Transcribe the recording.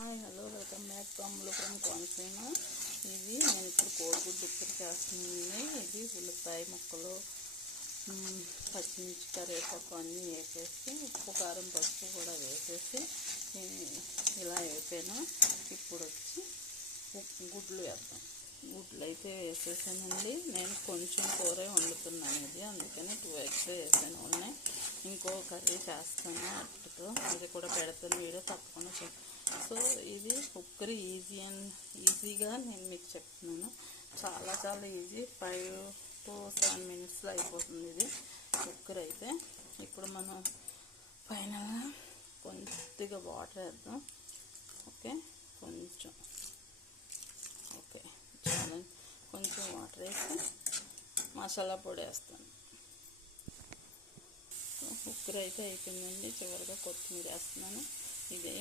Hi hello welcome back to Ammulu from Konaseema. ఇది నేను ఇప్పుడు కోడిగుడ్డు ఉప్పురు చేస్తున్నాను. ఇది ఉల్లిపాయ ముక్కలు, పచ్చిమిర్చి, కరివేపాకు అన్నీ వేసేసి ఉప్పు కారం పసుపు కూడా వేసేసి ఇలా వేపాను. ఇప్పుడు వచ్చి గుడ్లు వేద్దాం. గుడ్లు అయితే వేసేసానండి. నేను కొంచెం కూర వండుతున్నాను, ఇది అందుకని 2 eggs వేసాను. ఉన్నాయి ఇంకో కర్రీ చేస్తాను అట్టుతో, ఇది కూడా పెడతాను, వీడియో తప్పకుండా సో ఇది కుక్కర్ ఈజీగా నేను మీకు చెప్తున్నాను. చాలా ఈజీ. 5 to 7 minutesలో అయిపోతుంది ఇది కుక్కర్ అయితే. ఇప్పుడు మనం ఫైనల్గా కొద్దిగా వాటర్ వేద్దాం. ఓకే చాలా కొంచెం వాటర్ వేసి మసాలా పొడి వేస్తాను. కుక్కర్ అయితే అయిపోయిందండి. చివరిగా కొత్తిమీర వేస్తున్నాను. ఇదే